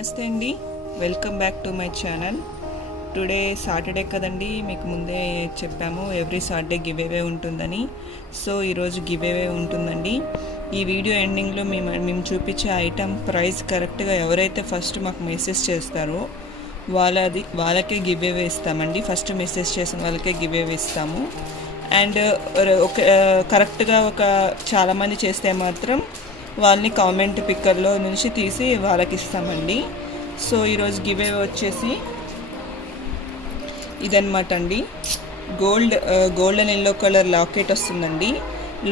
నమస్తే అండి, welcome back to my channel. Today Saturday కదండి, మీకు ముందే చెప్పాము ఎవ్రీ సాటర్డే గివ్ అవే ఉంటుందని. సో ఈరోజు గివ్ అవే ఉంటుందండి. ఈ వీడియో ఎండింగ్లో మేము చూపించే ఐటమ్ ప్రైస్ కరెక్ట్గా ఎవరైతే ఫస్ట్ మాకు మెసేజ్ చేస్తారో వాళ్ళకే గివ్ అవే ఇస్తామండి. ఫస్ట్ మెసేజ్ చేసిన వాళ్ళకే గివ్ అవే ఇస్తాము. అండ్ కరెక్ట్గా చాలామంది చేస్తే మాత్రం వాళ్ళని కామెంట్ పిక్కర్లో నుంచి తీసి వాళ్ళకి ఇస్తామండి. సో ఈరోజు గివ్ అవే వచ్చేసి ఇదన్నమాట అండి. గోల్డెన్ ఎల్లో కలర్ లాకెట్ వస్తుందండి.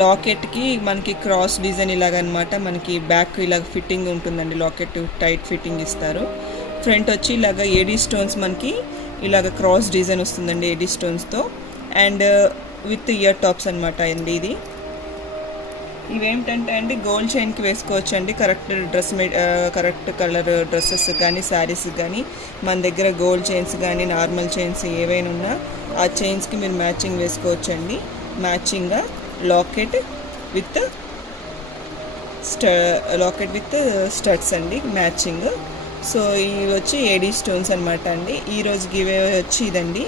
లాకెట్కి మనకి క్రాస్ డిజైన్ ఇలాగనమాట, మనకి బ్యాక్ ఇలాగ ఫిట్టింగ్ ఉంటుందండి. లాకెట్ టైట్ ఫిట్టింగ్ ఇస్తారు. ఫ్రంట్ వచ్చి ఇలాగ ఏడీ స్టోన్స్ మనకి ఇలాగ క్రాస్ డిజైన్ వస్తుందండి ఏడీ స్టోన్స్తో. అండ్ విత్ ఇయర్ టాప్స్ అనమాట అండి. ఇవేమిటంటే అండి గోల్డ్ చైన్కి వేసుకోవచ్చు అండి. కరెక్ట్ కలర్ డ్రెస్సెస్ కానీ శారీస్ కానీ మన దగ్గర గోల్డ్ చైన్స్ కానీ నార్మల్ చైన్స్ ఏవైనా ఉన్నా ఆ చైన్స్కి మీరు మ్యాచింగ్ వేసుకోవచ్చు అండి. మ్యాచింగ్గా లాకెట్ విత్ స్టడ్స్ అండి మ్యాచింగ్. సో ఇవి వచ్చి ఏడీ స్టోన్స్ అనమాట అండి. ఈరోజు గివ్ అవే వచ్చి ఇదండి.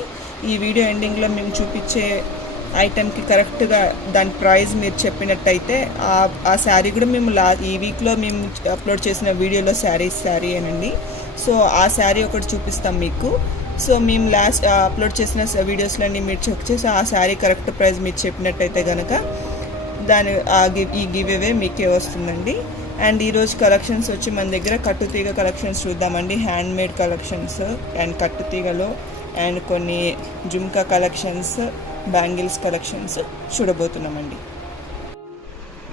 ఈ వీడియో ఎండింగ్లో మేము చూపించే ఐటెంకి కరెక్ట్గా దాని ప్రైస్ మీరు చెప్పినట్టయితే ఆ శారీ కూడా మేము ఈ వీక్లో మేము అప్లోడ్ చేసిన వీడియోలో శారీ అనండి. సో ఆ శారీ ఒకటి చూపిస్తాం మీకు. సో మేము లాస్ట్ అప్లోడ్ చేసిన వీడియోస్లన్నీ మీరు చెక్ చేసి ఆ శారీ కరెక్ట్ ప్రైస్ మీరు చెప్పినట్టయితే కనుక ఈ గివ్ అవే మీకే వస్తుందండి. అండ్ ఈరోజు కలెక్షన్స్ వచ్చి మన దగ్గర కట్టుతీగ కలెక్షన్స్ చూద్దామండి. హ్యాండ్మేడ్ కలెక్షన్స్ అండ్ కట్టుతీగలో అండ్ కొన్ని జుమ్కా కలెక్షన్స్, బ్యాంగిల్స్ కలెక్షన్స్ చూడబోతున్నామండి.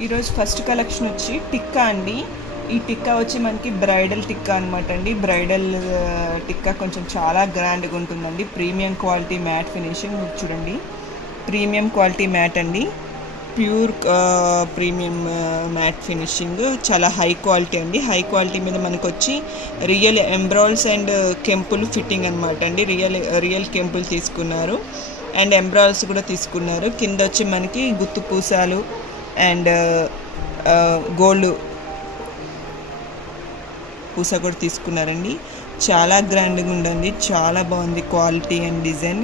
ఈరోజు ఫస్ట్ కలెక్షన్ వచ్చి టిక్కా అండి. ఈ టిక్కా వచ్చి మనకి బ్రైడల్ టిక్కా అనమాట అండి. బ్రైడల్ టిక్కా కొంచెం చాలా గ్రాండ్గా ఉంటుందండి. ప్రీమియం క్వాలిటీ మ్యాట్ ఫినిషింగ్ చూడండి. ప్రీమియం క్వాలిటీ మ్యాట్ అండి. ప్యూర్ ప్రీమియం మ్యాట్ ఫినిషింగ్, చాలా హై క్వాలిటీ అండి. హై క్వాలిటీ మీద మనకు వచ్చి రియల్ ఎంబ్రాయిల్స్ అండ్ కెంపుల్ ఫిట్టింగ్ అనమాట అండి. రియల్ కెంపుల్ తీసుకున్నారు అండ్ ఎంబ్రాయిల్స్ కూడా తీసుకున్నారు. కింద వచ్చి మనకి గుత్తు పూసాలు అండ్ గోల్డ్ పూస కూడా తీసుకున్నారండి. చాలా గ్రాండ్గా ఉండండి, చాలా బాగుంది క్వాలిటీ అండ్ డిజైన్.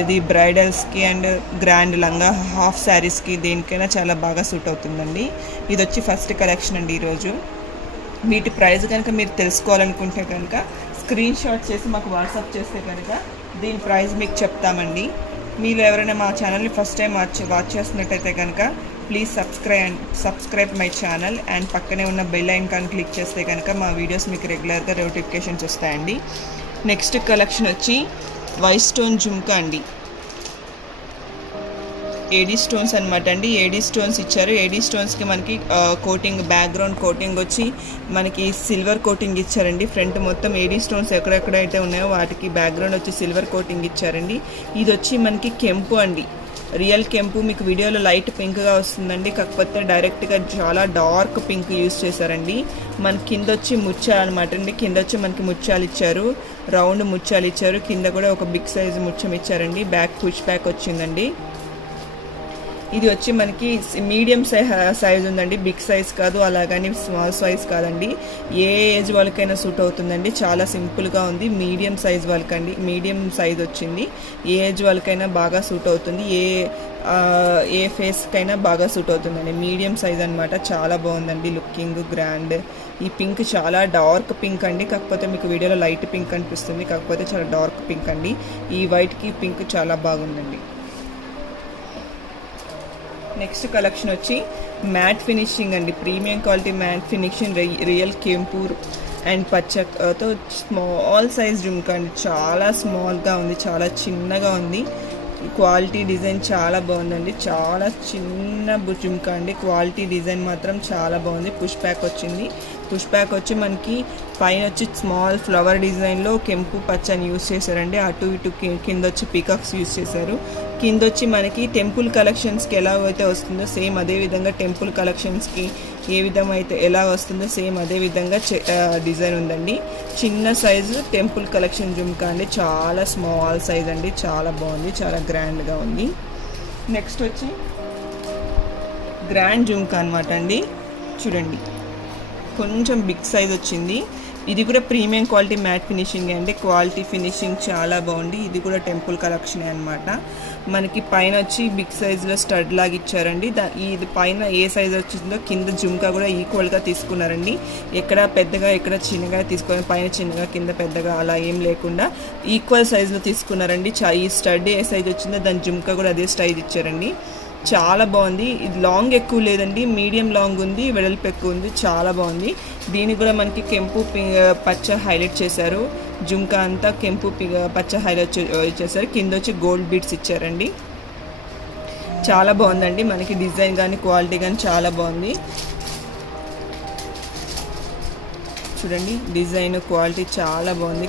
ఇది బ్రైడల్స్కి అండ్ గ్రాండ్ లంగా హాఫ్ శారీస్కి దేనికైనా చాలా బాగా సూట్ అవుతుందండి. ఇది వచ్చి ఫస్ట్ కలెక్షన్ అండి. ఈరోజు వీటి ప్రైస్ కనుక మీరు తెలుసుకోవాలనుకుంటే కనుక స్క్రీన్ షాట్ చేసి మాకు వాట్సాప్ చేస్తే కనుక దీని ప్రైస్ మీకు చెప్తామండి. మీరు ఎవరైనా మా ఛానల్ని ఫస్ట్ టైం వాచ్ చేస్తున్నట్టయితే కనుక please subscribe my channel and పక్కనే ఉన్న బెల్ ఐకాన్ క్లిక్ చేస్తే కనుక మా వీడియోస్ మీకు రెగ్యులర్గా నోటిఫికేషన్స్ వస్తాయండి. నెక్స్ట్ కలెక్షన్ వచ్చి వైట్ స్టోన్ జుమ్కా అండి. ఏడీ స్టోన్స్ అనమాట అండి. ఏడీ స్టోన్స్ ఇచ్చారు. ఏడీ స్టోన్స్కి మనకి కోటింగ్, బ్యాక్గ్రౌండ్ కోటింగ్ వచ్చి మనకి సిల్వర్ కోటింగ్ ఇచ్చారండి. ఫ్రంట్ మొత్తం ఏడీ స్టోన్స్ ఎక్కడెక్కడైతే ఉన్నాయో వాటికి బ్యాక్గ్రౌండ్ వచ్చి సిల్వర్ కోటింగ్ ఇచ్చారండి. ఇది వచ్చి మనకి కెంపు అండి. రియల్ కెంపు మీకు వీడియోలో లైట్ పింక్గా వస్తుందండి, కాకపోతే డైరెక్ట్గా చాలా డార్క్ పింక్ యూజ్ చేశారండి. మన కింద వచ్చి ముత్యాలు అనమాట అండి. కింద వచ్చి మనకి ముత్యాలు ఇచ్చారు, రౌండ్ ముత్యాలు ఇచ్చారు. కింద కూడా ఒక బిగ్ సైజ్ ముత్యం ఇచ్చారండి. బ్యాక్ పుష్ బ్యాక్ వచ్చిందండి. ఇది వచ్చి మనకి మీడియం సైజ్ ఉందండి, బిగ్ సైజ్ కాదు, అలాగని స్మాల్ సైజ్ కాదండి. ఏ ఏజ్ వాళ్ళకైనా సూట్ అవుతుందండి. చాలా సింపుల్గా ఉంది. మీడియం సైజ్ వాళ్ళకండి, మీడియం సైజ్ వచ్చింది. ఏ ఏజ్ వాళ్ళకైనా బాగా సూట్ అవుతుంది. ఏ ఫేస్కైనా బాగా సూట్ అవుతుందండి. మీడియం సైజ్ అనమాట. చాలా బాగుందండి లుకింగ్, గ్రాండ్. ఈ పింక్ చాలా డార్క్ పింక్ అండి, కాకపోతే మీకు వీడియోలో లైట్ పింక్ అనిపిస్తుంది, కాకపోతే చాలా డార్క్ పింక్ అండి. ఈ వైట్కి పింక్ చాలా బాగుందండి. నెక్స్ట్ కలెక్షన్ వచ్చి మ్యాట్ ఫినిషింగ్ అండి. Premium quality matte finishing, real కెంపూర్ అండ్ పచ్చతో స్మాల్ సైజ్ జుమ్కా అండి. చాలా స్మాల్గా ఉంది, చాలా చిన్నగా ఉంది. క్వాలిటీ డిజైన్ చాలా బాగుందండి. చాలా చిన్న జుమ్కా అండి. క్వాలిటీ డిజైన్ మాత్రం చాలా బాగుంది. పుష్ బ్యాక్ వచ్చింది. పుష్ బ్యాక్ వచ్చి మనకి పైన వచ్చి స్మాల్ ఫ్లవర్ డిజైన్లో కెంపు పచ్చని యూస్ చేశారండి. అటు ఇటు కింద వచ్చి పీకాక్స్ యూస్ చేశారు. కింద వచ్చి మనకి టెంపుల్ కలెక్షన్స్కి ఎలా అయితే వస్తుందో సేమ్ అదే విధంగా టెంపుల్ కలెక్షన్స్కి ఏ విధమైతే ఎలా వస్తుందో సేమ్ అదే విధంగా డిజైన్ ఉందండి. చిన్న సైజు టెంపుల్ కలెక్షన్ జుమ్కా అండి. చాలా స్మాల్ సైజ్ అండి. చాలా బాగుంది, చాలా గ్రాండ్గా ఉంది. నెక్స్ట్ వచ్చి గ్రాండ్ జుమ్కా అనమాట అండి. చూడండి, కొంచెం బిగ్ సైజ్ వచ్చింది. ఇది కూడా ప్రీమియం క్వాలిటీ మ్యాట్ ఫినిషింగ్ అండి. క్వాలిటీ ఫినిషింగ్ చాలా బాగుంది. ఇది కూడా టెంపుల్ కలెక్షన్ అనమాట. మనకి పైన వచ్చి బిగ్ సైజులో స్టడ్ లాగా ఇచ్చారండి. ఇది పైన ఏ సైజ్ వచ్చిందో కింద జుమ్కా కూడా ఈక్వల్గా తీసుకున్నారండి. ఎక్కడ పెద్దగా ఎక్కడ చిన్నగా తీసుకొని పైన చిన్నగా కింద పెద్దగా అలా ఏం లేకుండా ఈక్వల్ సైజులో తీసుకున్నారండి. ఈ స్టడ్ ఏ సైజ్ వచ్చిందో దాని జుమ్కా కూడా అదే సైజ్ ఇచ్చారండి. చాలా బాగుంది. ఇది లాంగ్ ఎక్కువ లేదండి, మీడియం లాంగ్ ఉంది, వెడల్పు ఎక్కువ ఉంది. చాలా బాగుంది. దీనికి కూడా మనకి కెంపు పచ్చ హైలైట్ చేశారు. జుమ్కా అంతా కెంపు పచ్చ హైలైట్ చేశారు. కింద వచ్చి గోల్డ్ బీడ్స్ ఇచ్చారండి. చాలా బాగుందండి. మనకి డిజైన్ కానీ క్వాలిటీ కానీ చాలా బాగుంది. చూడండి డిజైన్ క్వాలిటీ చాలా బాగుంది.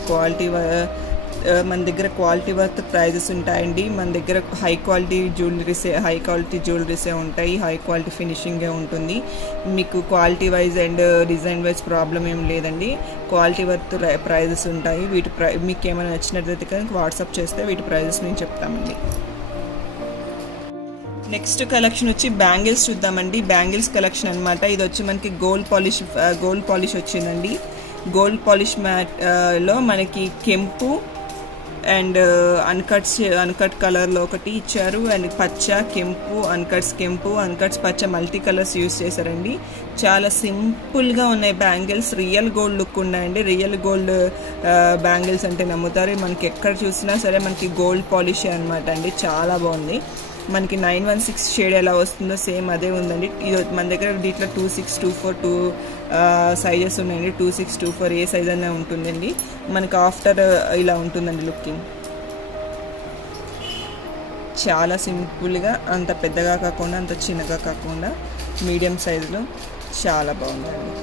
మన దగ్గర క్వాలిటీ వర్త్ ప్రైజెస్ ఉంటాయండి. మన దగ్గర హై క్వాలిటీ జ్యువెలరీసే ఉంటాయి. హై క్వాలిటీ ఫినిషింగే ఉంటుంది. మీకు quality wise and design wise problem ఏం లేదండి. క్వాలిటీ వర్త్ ప్రైజెస్ ఉంటాయి. మీకు ఏమైనా నచ్చినట్లయితే కనుక వాట్సాప్ చేస్తే వీటి ప్రైజెస్ నేను చెప్తామండి. నెక్స్ట్ కలెక్షన్ వచ్చి బ్యాంగిల్స్ చూద్దామండి. బ్యాంగిల్స్ కలెక్షన్ అనమాట. ఇది వచ్చి మనకి గోల్డ్ పాలిష్ వచ్చిందండి. గోల్డ్ పాలిష్ లో మనకి కెంపు అండ్ అన్కట్ కలర్లో ఒకటి ఇచ్చారు. అండ్ పచ్చ కెంపు, అన్కట్స్ పచ్చ మల్టీ కలర్స్ యూస్ చేశారండి. చాలా సింపుల్గా ఉన్నాయి బ్యాంగిల్స్. రియల్ గోల్డ్ లుక్ ఉన్నాయండి. రియల్ గోల్డ్ బ్యాంగిల్స్ అంటే నమ్ముతారు. మనకి ఎక్కడ చూసినా సరే మనకి గోల్డ్ పాలిష్ అనమాట అండి. చాలా బాగుంది. మనకి 916 షేడ్ ఎలా వస్తుందో సేమ్ అదే ఉందండి. ఇది మన దగ్గర దీంట్లో 26, 24 సైజెస్ ఉన్నాయండి. 26, 24 ఏ సైజ్ అయినా ఉంటుందండి. మనకి ఆఫ్టర్ ఇలా ఉంటుందండి లుకింగ్. చాలా సింపుల్గా, అంత పెద్దగా కాకుండా అంత చిన్నగా కాకుండా మీడియం సైజులో చాలా బాగుందండి.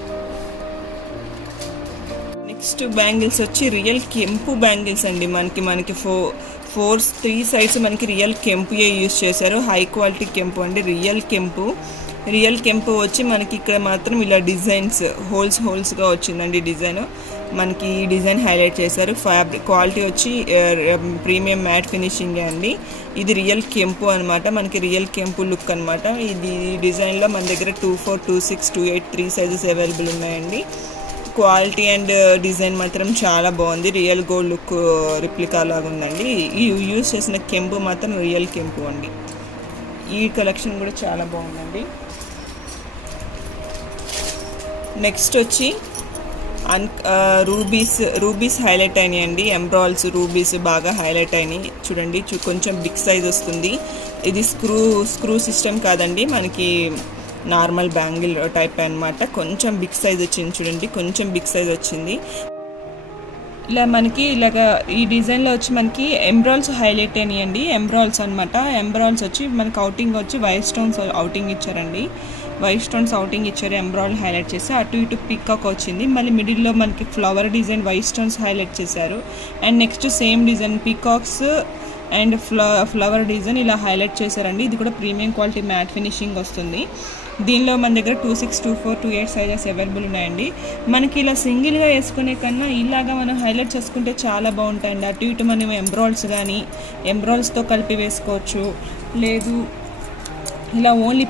నెక్స్ట్ బ్యాంగిల్స్ వచ్చి రియల్ కెంపు బ్యాంగిల్స్ అండి. మనకి 3 సైడ్స్ మనకి రియల్ కెంపుయే యూజ్ చేశారు. హై క్వాలిటీ కెంపు అండి. రియల్ కెంపు వచ్చి మనకి ఇక్కడ మాత్రం ఇలా డిజైన్స్ హోల్స్గా వచ్చిందండి. మనకి ఈ డిజైన్ హైలైట్ చేశారు. ఫ్యాబ్రిక్ క్వాలిటీ వచ్చి ప్రీమియం మ్యాట్ ఫినిషింగ్ అండి. ఇది రియల్ కెంపు అనమాట. మనకి రియల్ కెంపు లుక్ అనమాట. ఇది డిజైన్లో మన దగ్గర 24, 26, 28 3 సైజెస్ అవైలబుల్ ఉన్నాయండి. క్వాలిటీ అండ్ డిజైన్ మాత్రం చాలా బాగుంది. రియల్ గోల్డ్ లుక్ రిప్లికా లాగా ఉందండి. ఈ యూజ్ చేసిన కెంపు మాత్రం రియల్ కెంపు అండి. ఈ కలెక్షన్ కూడా చాలా బాగుందండి. నెక్స్ట్ వచ్చి రూబీస్ హైలైట్ అయినాయండి. ఎంబ్రాయిల్స్ రూబీస్ బాగా హైలైట్ అయినాయి. చూడండి కొంచెం బిగ్ సైజ్ వస్తుంది. ఇది స్క్రూ సిస్టమ్ కాదండి, మనకి నార్మల్ బ్యాంగిల్ టైప్ అనమాట. కొంచెం బిగ్ సైజ్ వచ్చింది. చూడండి కొంచెం బిగ్ సైజ్ వచ్చింది. ఇలా మనకి ఇలాగా ఈ డిజైన్లో వచ్చి మనకి ఎంబ్రాయిల్స్ హైలైట్ అయినాయండి. ఎంబ్రాయిల్స్ అనమాట. ఎంబ్రాయిల్స్ వచ్చి మనకి అవుటింగ్ వచ్చి వైట్ స్టోన్స్ అవుటింగ్ ఇచ్చారండి. ఎంబ్రాయిల్ హైలైట్ చేసి అటు ఇటు పికాక్ వచ్చింది. మళ్ళీ మిడిల్లో మనకి flower design white stones highlight చేశారు. And next same design peacocks and flower design ఇలా హైలైట్ చేశారండి. ఇది కూడా ప్రీమియం క్వాలిటీ మ్యాట్ ఫినిషింగ్ వస్తుంది. దీనిలో మన దగ్గర 26, 24, 28 సైజెస్ అవైలబుల్ ఉన్నాయండి. మనకి ఇలా సింగిల్గా వేసుకునే కన్నా ఇలాగా మనం హైలైట్ చేసుకుంటే చాలా బాగుంటాయండి. అటు ఇటు మనం ఎంబ్రాయిల్స్తో కలిపి వేసుకోవచ్చు. లేదు ఇలా ఓన్లీ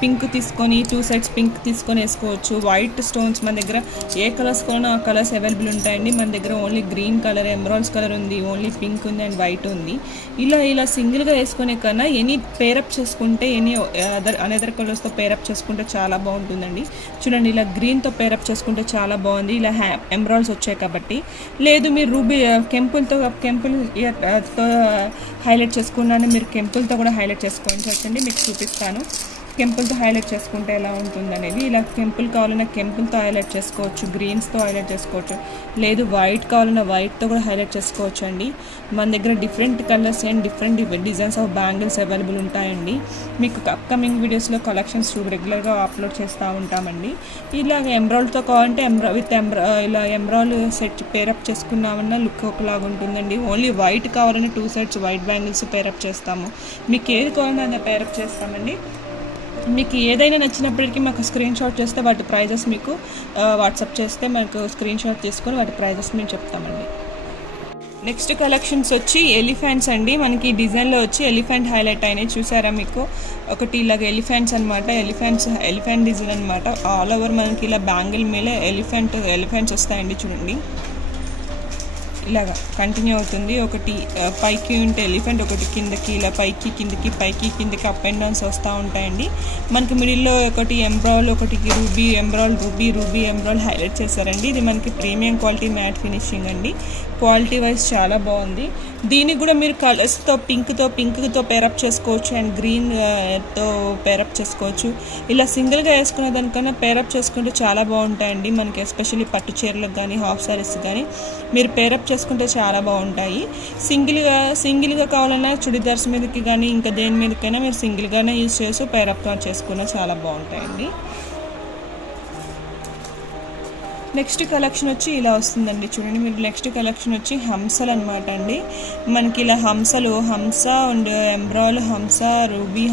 పింక్ తీసుకొని 2 సైడ్స్ పింక్ తీసుకొని వేసుకోవచ్చు. వైట్ స్టోన్స్ మన దగ్గర ఏ కలర్స్ కొన్నా ఆ కలర్స్ అవైలబుల్ ఉంటాయండి. మన దగ్గర only green colour, emeralds colour ఉంది, ఓన్లీ పింక్ ఉంది అండ్ వైట్ ఉంది. ఇలా సింగిల్గా వేసుకునే కన్నా ఎనీ పేరప్ చేసుకుంటే అనదర్ కలర్స్తో పేరప్ చేసుకుంటే చాలా బాగుంటుందండి. చూడండి ఇలా గ్రీన్తో పేరప్ చేసుకుంటే చాలా బాగుంది. ఇలా ఎమరాల్డ్స్ వచ్చాయి కాబట్టి. లేదు మీరు కెంపుల్తో హైలైట్ చేసుకున్నాను, మీరు కెంపుల్తో కూడా హైలైట్ చేసుకోవచ్చండి. మీకు చూపిస్తాను కెంపుల్తో హైలైట్ చేసుకుంటే ఎలా ఉంటుంది అనేది. ఇలా కెంపుల్ కావాలన్నా కెంపుల్తో హైలైట్ చేసుకోవచ్చు, గ్రీన్స్తో హైలైట్ చేసుకోవచ్చు, లేదు వైట్ కావాలన్నా వైట్తో కూడా హైలైట్ చేసుకోవచ్చు అండి. మన దగ్గర different colours and different designs of bangles available ఉంటాయండి. మీకు అప్కమింగ్ వీడియోస్లో కలెక్షన్స్ రెగ్యులర్గా అప్లోడ్ చేస్తూ ఉంటామండి. ఇలాగ ఎంబ్రాయిడ్తో కావాలంటే ఇలా ఎంబ్రాయిడ్ సెట్ పేరప్ చేసుకున్నామన్నా లుక్ ఒకలాగా ఉంటుందండి. ఓన్లీ వైట్ కావాలని 2 సైడ్స్ వైట్ బ్యాంగిల్స్ పేరప్ చేస్తాము. మీకు ఏది కావాలన్నా అలా పేరప్ చేస్తామండి. మీకు ఏదైనా నచ్చినప్పటికీ మాకు స్క్రీన్ షాట్ చేస్తే వాటి ప్రైజెస్ మీకు వాట్సాప్ చేస్తే మనకు స్క్రీన్ షాట్ తీసుకొని వాటి ప్రైజెస్ మేము చెప్తామండి. నెక్స్ట్ కలెక్షన్స్ వచ్చి ఎలిఫెంట్స్ అండి. మనకి ఈ డిజైన్లో వచ్చి ఎలిఫెంట్ హైలైట్ అయినాయి, చూసారా మీకు? ఒకటి ఇలాగ ఎలిఫెంట్స్ అనమాట, ఎలిఫెంట్ డిజైన్ అనమాట. ఆల్ ఓవర్ మనకి ఇలా బ్యాంగిల్ మీద ఎలిఫెంట్స్ వస్తాయండి, చూడండి ఇలాగా కంటిన్యూ అవుతుంది. ఒకటి పైకి ఉంటే ఎలిఫెంట్, ఒకటి కిందకి ఇలా పైకి కిందకి అప్ అండ్ డౌన్స్ వస్తూ ఉంటాయండి. మనకి మిడిల్లో ఒకటి ఎంబ్రాయిడ్, ఒకటి రూబీ ఎంబ్రాయిడ్ హైలైట్ చేశారండి. ఇది మనకి ప్రీమియం క్వాలిటీ మ్యాట్ ఫినిషింగ్ అండి. క్వాలిటీ వైజ్ చాలా బాగుంది. దీనికి కూడా మీరు కలర్స్తో పింక్తో పేరప్ చేసుకోవచ్చు అండ్ గ్రీన్తో పేరప్ చేసుకోవచ్చు. ఇలా సింగిల్గా వేసుకునే దానికన్నా పేరప్ చేసుకుంటే చాలా బాగుంటాయండి. మనకి ఎస్పెషల్లీ పట్టు చీరలకు కానీ హాఫ్ సారీస్ కానీ మీరు పేరప్ చేసుకుంటే చాలా బాగుంటాయి. సింగిల్గా కావాలన్నా చుడిదార్స్ మీదకి కానీ ఇంకా దేని మీదకైనా మీరు సింగిల్గానే యూజ్ చేసి పేరప్ చేసుకున్నా చాలా బాగుంటాయండి. నెక్స్ట్ కలెక్షన్ వచ్చి ఇలా వస్తుందండి, చూడండి మీరు. నెక్స్ట్ కలెక్షన్ వచ్చి హంసలు అనమాట అండి. మనకి ఇలా హంస అండ్ ఎంబ్రాయిడ్, హంస రూబీ,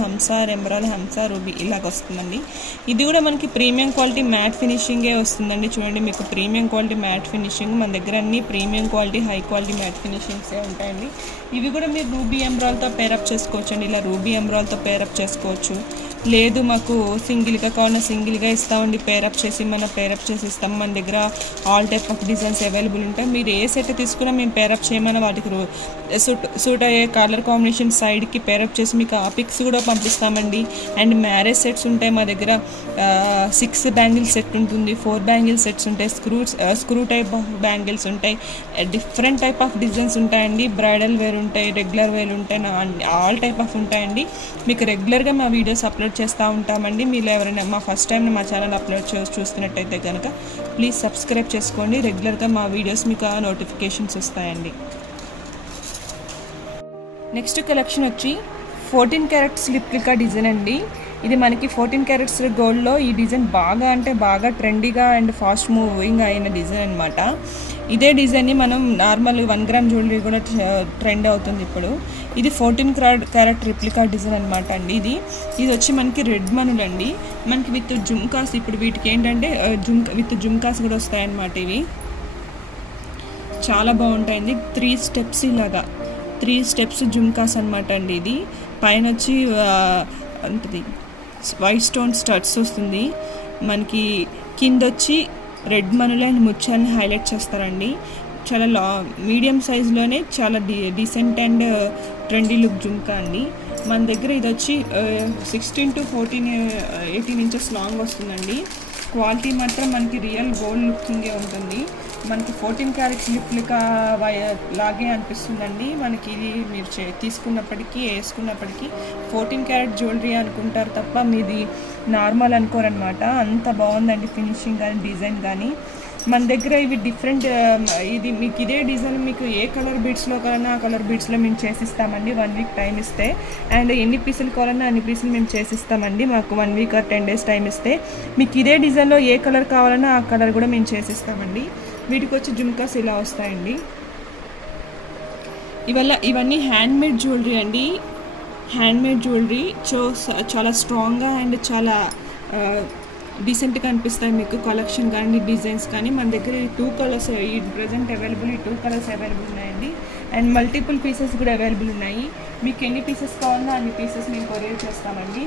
రూబీ ఇలాగ వస్తుందండి. ఇది కూడా మనకి ప్రీమియం క్వాలిటీ మ్యాట్ ఫినిషింగే వస్తుందండి. చూడండి మీకు ప్రీమియం క్వాలిటీ మ్యాట్ ఫినిషింగ్, మన దగ్గర అన్ని premium quality high quality matte ఫినిషింగ్సే ఉంటాయండి. ఇవి కూడా మీరు రూబీ ఎంబ్రాయిడ్తో పేరప్ చేసుకోవచ్చు అండి. ఇలా రూబీ ఎంబ్రాయిడ్తో పేరప్ చేసుకోవచ్చు. లేదు మాకు సింగిల్గా కావాలన్నా సింగిల్గా ఇస్తామండి, పేరప్ చేసి ఇస్తాం. మన దగ్గర all type of designs available ఉంటాయి. మీరు ఏ సెట్ తీసుకున్నా మేము పేరప్ చేయమన్నా వాటికి సూట్ అయ్యే కలర్ కాంబినేషన్ సైడ్కి పేరప్ చేసి మీకు ఆ పిక్స్ కూడా పంపిస్తామండి. అండ్ మ్యారేజ్ సెట్స్ ఉంటాయి మా దగ్గర. 6 బ్యాంగిల్ సెట్ ఉంటుంది, 4 బ్యాంగిల్ సెట్స్ ఉంటాయి, స్క్రూ టైప్ ఆఫ్ బ్యాంగిల్స్ ఉంటాయి, డిఫరెంట్ టైప్ ఆఫ్ డిజైన్స్ ఉంటాయండి. బ్రైడల్ వేర్ ఉంటాయి, రెగ్యులర్ వేర్ ఉంటాయి, ఆల్ టైప్ ఆఫ్ ఉంటాయండి. మీకు రెగ్యులర్గా మా వీడియోస్ అప్లోడ్ చేస్తూ ఉంటామండి. మీరు ఎవరైనా మా ఫస్ట్ టైం మా ఛానల్ అప్లోడ్ చూస్తున్నట్టయితే కనుక ప్లీజ్ సబ్స్క్రైబ్ చేసుకోండి. రెగ్యులర్గా మా వీడియోస్ మీకు నోటిఫికేషన్స్ వస్తాయండి. నెక్స్ట్ కలెక్షన్ వచ్చి 14 క్యారెట్స్ లిప్లికా డిజైన్ అండి. ఇది మనకి 14 క్యారెట్స్ గోల్డ్లో ఈ డిజైన్ బాగా ట్రెండీగా అండ్ ఫాస్ట్ మూవింగ్ అయిన డిజైన్ అనమాట. ఇదే డిజైన్ని మనం నార్మల్ 1 గ్రామ్ జ్యువెలరీ కూడా ట్రెండ్ అవుతుంది ఇప్పుడు. ఇది 14 క్యారెట్ రిప్లికా డిజైన్ అనమాట అండి. ఇది వచ్చి మనకి రెడ్ మనులు అండి. మనకి విత్ జుమ్కాస్, ఇప్పుడు వీటికి ఏంటంటే విత్ జుమ్కాస్ కూడా వస్తాయన్నమాట. ఇవి చాలా బాగుంటాయండి. 3 స్టెప్స్ ఇలాగా 3 స్టెప్స్ జుమ్కాస్ అనమాట అండి. ఇది పైన వచ్చి అంటే వైట్ స్టోన్ స్టడ్స్ వస్తుంది. మనకి కింద వచ్చి రెడ్ మనులు అండ్ ముత్యాలను హైలైట్ చేస్తారండి. చాలా మీడియం సైజులోనే చాలా decent and trendy look jhumka అండి. మన దగ్గర ఇది వచ్చి 16 to 18 ఇంచెస్ లాంగ్ వస్తుందండి. క్వాలిటీ మాత్రం మనకి రియల్ గోల్డ్ లుకింగే ఉంటుంది. మనకి 14 క్యారెట్స్ లిప్లికా లాగే అనిపిస్తుందండి. మనకి ఇది మీరు తీసుకున్నప్పటికీ వేసుకున్నప్పటికీ 14 క్యారెట్ జ్యువెలరీ అనుకుంటారు తప్ప మీది నార్మల్ అనుకోరనమాట. అంత బాగుందండి ఫినిషింగ్ కానీ డిజైన్ కానీ. మన దగ్గర ఇవి డిఫరెంట్, ఇది మీకు ఇదే డిజైన్ మీకు ఏ కలర్ బీడ్స్లో కావాలన్నా ఆ కలర్ బీడ్స్లో మేము చేసిస్తామండి 1 వీక్ టైం ఇస్తే. అండ్ ఎన్ని పీసులు కావాలన్నా అన్ని పీసులు మేము చేసిస్తామండి. మాకు 1 వీక్ ఆర్ 10 డేస్ టైం ఇస్తే మీకు ఇదే డిజైన్లో ఏ కలర్ కావాలన్నా ఆ కలర్ కూడా మేము చేసిస్తామండి. వీటికి వచ్చి జుమ్కాస్ ఇలా వస్తాయండి. ఇవన్నీ హ్యాండ్మేడ్ జ్యువెలరీ అండి. హ్యాండ్మేడ్ జ్యువెలరీ చాలా స్ట్రాంగ్గా అండ్ చాలా డీసెంట్గా అనిపిస్తాయి మీకు కలెక్షన్ కానీ డిజైన్స్ కానీ. మన దగ్గర 2 కలర్స్ ఈ ప్రజెంట్ అవైలబుల్, 2 కలర్స్ అవైలబుల్ ఉన్నాయండి. అండ్ మల్టిపుల్ పీసెస్ కూడా అవైలబుల్ ఉన్నాయి. మీకు ఎన్ని పీసెస్ కావాలో అన్ని పీసెస్ మేము కొరియర్ చేస్తామండి.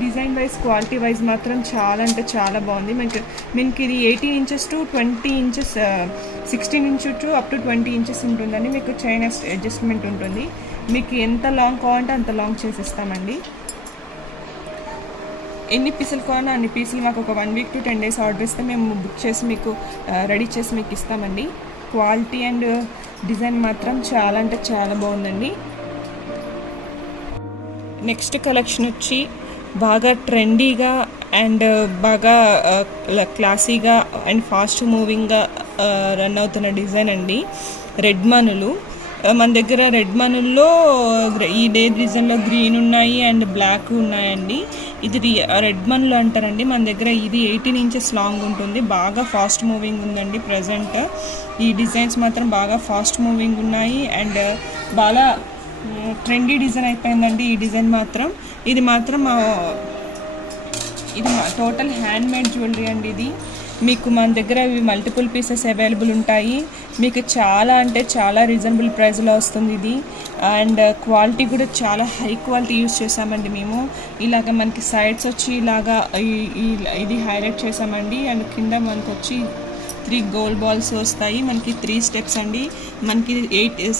డిజైన్ వైజ్ క్వాలిటీ వైజ్ మాత్రం చాలా అంటే చాలా బాగుంది. మీకు ఇది 18 inches to 20 inches, 16 inches to up to 20 inches ఉంటుందండి. మీకు చైన్ అడ్జస్ట్మెంట్ ఉంటుంది. మీకు ఎంత లాంగ్ కావాలంటే అంత లాంగ్ చేసిస్తామండి. ఎన్ని పీసులు కావాలన్నా అన్ని పీసులు మాకు ఒక 1 వీక్ టు 10 డేస్ ఆర్డర్ ఇస్తే మేము బుక్ చేసి మీకు రెడీ చేసి మీకు ఇస్తామండి. క్వాలిటీ అండ్ డిజైన్ మాత్రం చాలా అంటే చాలా బాగుందండి. నెక్స్ట్ కలెక్షన్ వచ్చి బాగా ట్రెండీగా అండ్ బాగా క్లాసీగా అండ్ ఫాస్ట్ మూవింగ్గా రన్ అవుతున్న డిజైన్ అండి. రెడ్ మనులు మన దగ్గర రెడ్ మనుల్లో ఇదే డిజైన్లో గ్రీన్ ఉన్నాయి అండ్ బ్లాక్ ఉన్నాయండి. ఇది రెడ్ మనులు అంటారండి. మన దగ్గర ఇది 18 ఇంచెస్ లాంగ్ ఉంటుంది. బాగా ఫాస్ట్ మూవింగ్ ఉందండి ప్రజెంట్. ఈ డిజైన్స్ మాత్రం బాగా ఫాస్ట్ మూవింగ్ ఉన్నాయి అండ్ బాగా ట్రెండీ డిజైన్ అయిపోయిందండి ఈ డిజైన్ మాత్రం. ఇది మాత్రం ఇది టోటల్ హ్యాండ్మేడ్ జ్యువెలరీ అండి. ఇది మీకు మన దగ్గర ఇవి మల్టిపుల్ పీసెస్ అవైలబుల్ ఉంటాయి. మీకు చాలా అంటే చాలా రీజనబుల్ ప్రైస్లో వస్తుంది ఇది. అండ్ క్వాలిటీ కూడా చాలా హై క్వాలిటీ యూస్ చేసామండి మేము. ఇలాగ మనకి సైడ్స్ వచ్చి ఇలాగా ఇది హైలైట్ చేసామండి. అండ్ కింద మనకు వచ్చి 3 గోల్డ్ బాల్స్ వస్తాయి. మనకి 3 స్టెప్స్ అండి. మనకి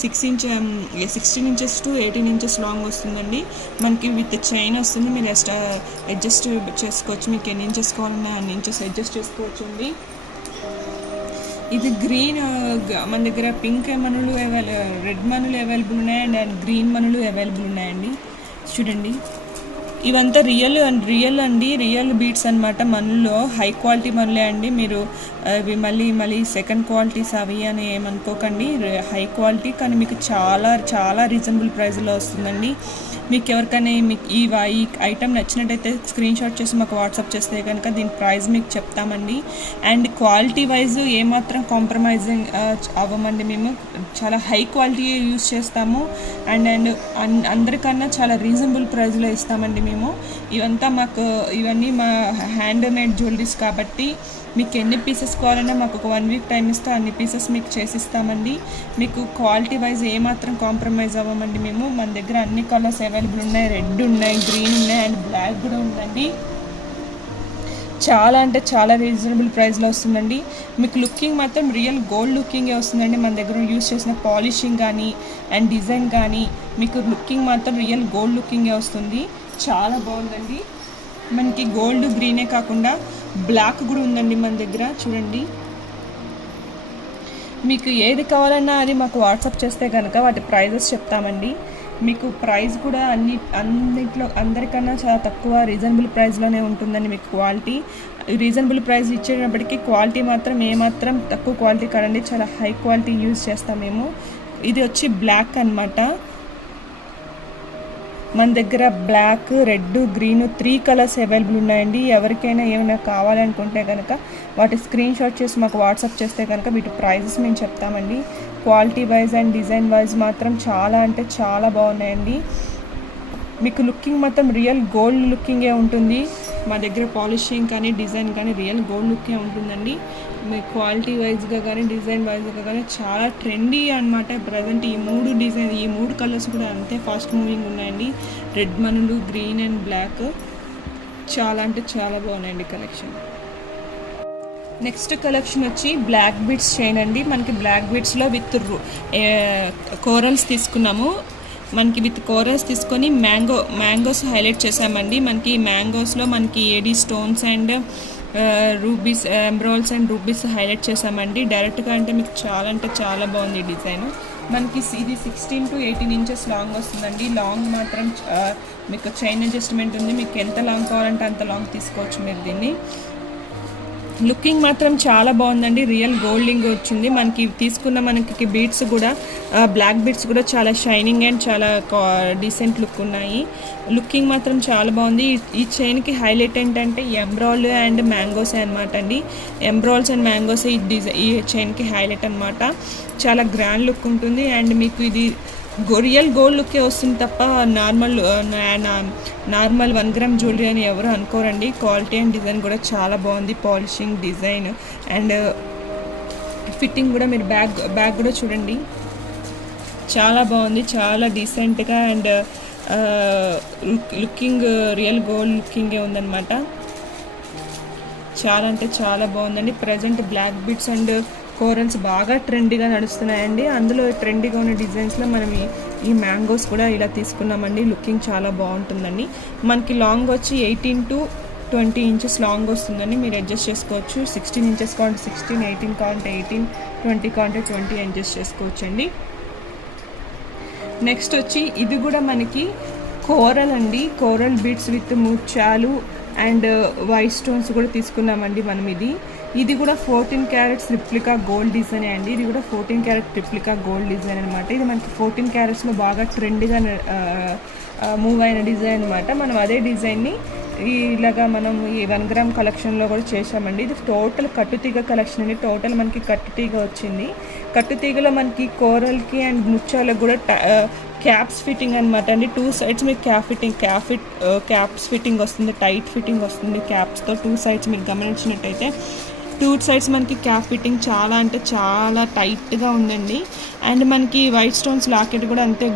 16 ఇంచెస్ టు 18 ఇంచెస్ లాంగ్ వస్తుందండి. మనకి విత్ చైన్ వస్తుంది. మీరు అడ్జస్ట్ చేసుకోవచ్చు, మీకు ఎన్ని ఇంచెస్ కావాలన్నా అన్ని ఇంచెస్ అడ్జస్ట్ చేసుకోవచ్చు అండి. ఇది గ్రీన్, మన దగ్గర పింక్ మనులు రెడ్ మనులు అవైలబుల్ ఉన్నాయి అండ్ గ్రీన్ మనులు అవైలబుల్ ఉన్నాయండి. చూడండి, ఇవంతా రియల్ అండి, రియల్ బీడ్స్ అనమాట. మనుల్లో హై క్వాలిటీ మనులే అండి. మీరు అవి మళ్ళీ సెకండ్ క్వాలిటీస్ అవి అని ఏమనుకోకండి, హై క్వాలిటీ. కానీ మీకు చాలా చాలా రీజనబుల్ ప్రైస్లో వస్తుందండి. మీకు ఎవరికైనా మీకు ఈ ఐటెం నచ్చినట్టయితే స్క్రీన్ షాట్ చేసి మాకు వాట్సాప్ చేస్తే కనుక దీని ప్రైస్ మీకు చెప్తామండి. అండ్ క్వాలిటీ వైజ్ ఏమాత్రం కాంప్రమైజింగ్ అవ్వమండి. మేము చాలా హై క్వాలిటీ యూస్ చేస్తాము. అండ్ అందరికన్నా చాలా రీజనబుల్ ప్రైస్లో ఇస్తామండి మేము. ఇవన్నీ మా హ్యాండ్ మేడ్ జ్యువెలరీస్ కాబట్టి మీకు ఎన్ని పీసెస్ కావాలన్నా మాకు ఒక 1 వీక్ టైం ఇస్తే అన్ని పీసెస్ మీకు చేసిస్తామండి. మీకు క్వాలిటీ వైజ్ ఏమాత్రం కాంప్రమైజ్ అవ్వమండి మేము. మన దగ్గర అన్ని కలర్స్ అవైలబుల్ ఉన్నాయి. రెడ్ ఉన్నాయి, గ్రీన్ ఉన్నాయి అండ్ బ్లాక్ కూడా ఉందండి. చాలా అంటే చాలా రీజనబుల్ ప్రైస్లో వస్తుందండి. మీకు లుకింగ్ మాత్రం రియల్ గోల్డ్ లుకింగే వస్తుందండి. మన దగ్గర యూస్ చేసిన పాలిషింగ్ కానీ అండ్ డిజైన్ కానీ మీకు లుకింగ్ మాత్రం రియల్ గోల్డ్ లుకింగే వస్తుంది. చాలా బాగుందండి. మనకి గోల్డ్ గ్రీనే కాకుండా బ్లాక్ కూడా ఉందండి మన దగ్గర. చూడండి, మీకు ఏది కావాలన్నా అది మాకు వాట్సాప్ చేస్తే కనుక వాటి ప్రైజెస్ చెప్తామండి. మీకు ప్రైస్ కూడా అన్నిట్లో అందరికన్నా చాలా తక్కువ రీజనబుల్ ప్రైస్లోనే ఉంటుందండి. మీకు క్వాలిటీ రీజనబుల్ ప్రైస్ ఇచ్చేటప్పటికీ క్వాలిటీ మాత్రం ఏమాత్రం తక్కువ క్వాలిటీ కాదండి, చాలా హై క్వాలిటీ యూజ్ చేస్తాం మేము. ఇది వచ్చి బ్లాక్ అన్నమాట. మన దగ్గర black, red, green 3 colours available ఉన్నాయండి. ఎవరికైనా ఏమైనా కావాలనుకుంటే కనుక వాటి స్క్రీన్ షాట్ చేసి మాకు వాట్సాప్ చేస్తే కనుక వీటి ప్రైజెస్ మేము చెప్తామండి. Quality wise and design wise మాత్రం చాలా అంటే చాలా బాగున్నాయండి. మీకు లుకింగ్ మొత్తం రియల్ గోల్డ్ లుకింగే ఉంటుంది. మా దగ్గర పాలిషింగ్ కానీ డిజైన్ కానీ రియల్ గోల్డ్ లుక్కే ఉంటుందండి. మీ క్వాలిటీ వైజ్గా కానీ డిజైన్ వైజ్గా కానీ చాలా ట్రెండీ అనమాట. ప్రజెంట్ ఈ 3 కలర్స్ కూడా అంతే ఫాస్ట్ మూవింగ్ ఉన్నాయండి. రెడ్ మనులు, గ్రీన్ అండ్ బ్లాక్ చాలా అంటే చాలా బాగున్నాయండి కలెక్షన్. నెక్స్ట్ కలెక్షన్ వచ్చి బ్లాక్ బీడ్స్ చైన్ అండి. మనకి బ్లాక్ బీడ్స్లో విత్ కోరల్స్ తీసుకున్నాము. మనకి విత్ కోరల్స్ తీసుకొని మ్యాంగోస్ హైలైట్ చేసామండి. మనకి మ్యాంగోస్లో మనకి ఏడీ స్టోన్స్ అండ్ రూబీస్, ఎంబ్రాయిల్స్ అండ్ రూబీస్ హైలైట్ చేసామండి. డైరెక్ట్గా అంటే మీకు చాలా అంటే చాలా బాగుంది డిజైన్. మనకి ఇది 16 to 18 ఇంచెస్ లాంగ్ వస్తుందండి. లాంగ్ మాత్రం మీకు చైన్ అడ్జస్ట్మెంట్ ఉంది. మీకు ఎంత లాంగ్ కావాలంటే అంత లాంగ్ తీసుకోవచ్చు మీరు దీన్ని. లుకింగ్ మాత్రం చాలా బాగుందండి. రియల్ గోల్డింగ్ వచ్చింది. మనకి తీసుకున్న మనకి బీడ్స్ కూడా బ్లాక్ బీడ్స్ కూడా చాలా షైనింగ్ అండ్ చాలా డీసెంట్ లుక్ ఉన్నాయి. లుకింగ్ మాత్రం చాలా బాగుంది. ఈ చైన్కి హైలైట్ ఏంటంటే ఎంబ్రాయిల్ అండ్ మ్యాంగోస్ అనమాట అండి. ఎంబ్రాయిల్స్ అండ్ మ్యాంగోస్ ఈ చైన్కి హైలైట్ అనమాట. చాలా గ్రాండ్ లుక్ ఉంటుంది. అండ్ మీకు ఇది రియల్ గోల్డ్ లుక్కే వస్తుంది తప్ప నార్మల్ 1 గ్రామ్ జ్యువెలరీ అని ఎవరు అనుకోరండి. క్వాలిటీ అండ్ డిజైన్ కూడా చాలా బాగుంది. పాలిషింగ్, డిజైన్ అండ్ ఫిట్టింగ్ కూడా మీరు బ్యాగ్ కూడా చూడండి, చాలా బాగుంది. చాలా డీసెంట్గా అండ్ లుకింగ్ రియల్ గోల్డ్ లుకింగే ఉందన్నమాట. చాలా అంటే చాలా బాగుందండి. Present black beads and corals బాగా ట్రెండీగా నడుస్తున్నాయండి. అందులో ట్రెండీగా ఉన్న డిజైన్స్లో మనం ఈ మ్యాంగోస్ కూడా ఇలా తీసుకున్నామండి. లుకింగ్ చాలా బాగుంటుందండి. మనకి లాంగ్ వచ్చి 18 to 20 ఇంచెస్ లాంగ్ వస్తుందండి. మీరు అడ్జస్ట్ చేసుకోవచ్చు. 16 ఇంచెస్ కావాలంటే 16, 18 కావాలంటే 18, 20 కావాలంటే 20 అడ్జస్ట్ చేసుకోవచ్చు అండి. నెక్స్ట్ వచ్చి ఇది కూడా మనకి కోరల్ అండి. కోరల్ బీడ్స్ విత్ ముత్యాలు అండ్ వైట్ స్టోన్స్ కూడా తీసుకున్నామండి మనం. ఇది కూడా 14 క్యారెట్స్ రిప్లికా గోల్డ్ డిజైన్ అండి. ఇది కూడా 14 క్యారెట్ రిప్లికా గోల్డ్ డిజైన్ అనమాట. ఇది మనకి 14 క్యారెట్స్లో బాగా ట్రెండ్గా మూవ్ అయిన డిజైన్ అనమాట. మనం అదే డిజైన్ని ఇలాగా మనం ఈ 1 గ్రామ్ కలెక్షన్లో కూడా చేసామండి. ఇది టోటల్ కట్టుతీగ కలెక్షన్ అండి. టోటల్ మనకి కట్టుతీగ వచ్చింది. కట్టుతీగలో మనకి కోరల్కి అండ్ ముత్యాలకు కూడా క్యాప్స్ ఫిట్టింగ్ అనమాట అండి. 2 sides మీకు క్యాప్స్ ఫిట్టింగ్ వస్తుంది. టైట్ ఫిట్టింగ్ వస్తుంది క్యాప్స్తో 2 sides. మీరు గమనించినట్టయితే టూ సైడ్స్ మనకి క్యాప్ ఫిట్టింగ్ చాలా అంటే చాలా టైట్గా ఉందండి. అండ్ మనకి వైట్ స్టోన్స్ లాకెట్ కూడా అంతే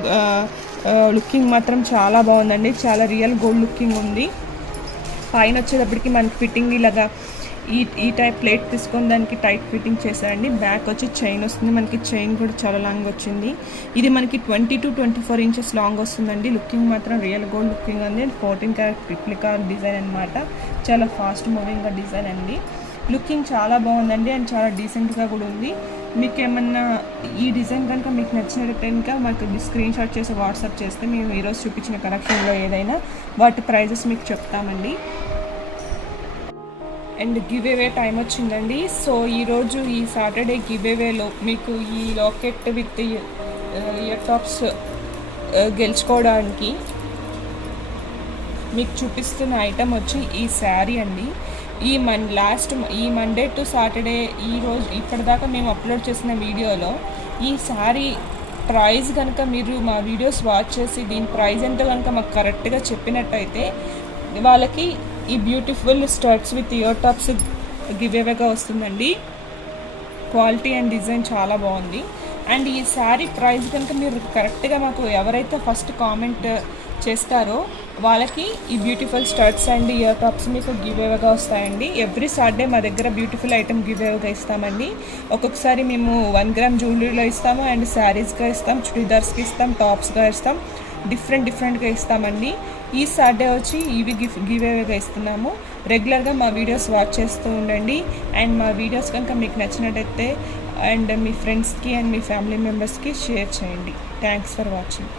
లుకింగ్ మాత్రం చాలా బాగుందండి. చాలా రియల్ గోల్డ్ లుకింగ్ ఉంది. పైన వచ్చేటప్పటికి మనకి ఫిట్టింగ్ ఇలాగా ఈ టైప్ ప్లేట్ తీసుకొని దానికి టైట్ ఫిట్టింగ్ చేశారండి. బ్యాక్ వచ్చి చైన్ వస్తుంది. మనకి చైన్ కూడా చాలా లాంగ్ వచ్చింది. ఇది మనకి 20 to 24 ఇంచెస్ లాంగ్ వస్తుందండి. లుకింగ్ మాత్రం రియల్ గోల్డ్ లుకింగ్ ఉంది. 14 క్యారెట్ రిప్లికా డిజైన్ అనమాట. చాలా ఫాస్ట్ మూవింగ్ డిజైన్ అండి. లుకింగ్ చాలా బాగుందండి అండ్ చాలా డీసెంట్గా కూడా ఉంది. మీకు ఏమన్నా ఈ డిజైన్ కనుక మీకు నచ్చినట్టు కనుక మాకు స్క్రీన్ షాట్ చేసి వాట్సాప్ చేస్తే మేము ఈరోజు చూపించిన కలెక్షన్లో ఏదైనా వాటి ప్రైజెస్ మీకు చెప్తామండి. అండ్ గివ్ అవే టైం వచ్చిందండి. సో ఈరోజు ఈ సాటర్డే గివ్ అవేలో మీకు ఈ లాకెట్ విత్ ఇయర్ టాప్స్ గెలుచుకోవడానికి మీకు చూపిస్తున్న ఐటమ్ వచ్చి ఈ శారీ అండి. ఈ మండే టు సాటర్డే ఈరోజు ఇప్పటిదాకా మేము అప్లోడ్ చేసిన వీడియోలో ఈ శారీ ప్రైస్ కనుక మీరు మా వీడియోస్ వాచ్ చేసి దీని ప్రైస్ ఎంతో కనుక మాకు కరెక్ట్గా చెప్పినట్టయితే వాళ్ళకి ఈ beautiful studs with ear tops give అవేగా వస్తుందండి. క్వాలిటీ అండ్ డిజైన్ చాలా బాగుంది. అండ్ ఈ శారీ ప్రైస్ కనుక మీరు కరెక్ట్గా మాకు ఎవరైతే ఫస్ట్ కామెంట్ చేస్తారో వాళ్ళకి ఈ beautiful studs and ear tops మీకు గివ్ అవేగా వస్తాయండి. ఎవ్రీ సాటర్డే మా దగ్గర బ్యూటిఫుల్ ఐటమ్ గివ్ అవేగా ఇస్తామండి. ఒక్కొక్కసారి మేము 1 గ్రామ్ జ్యువెలరీలో ఇస్తాము అండ్ శారీస్గా ఇస్తాం, చుడీదార్స్కి ఇస్తాం, టాప్స్గా ఇస్తాం, డిఫరెంట్గా ఇస్తామండి. ఈ సాటర్డే వచ్చి ఇవి గివ్ అవేగా ఇస్తున్నాము. రెగ్యులర్గా మా వీడియోస్ వాచ్ చేస్తూ ఉండండి. అండ్ మా వీడియోస్ కనుక మీకు నచ్చినట్టయితే అండ్ మీ ఫ్రెండ్స్కి అండ్ మీ ఫ్యామిలీ మెంబర్స్కి షేర్ చేయండి. Thanks for watching.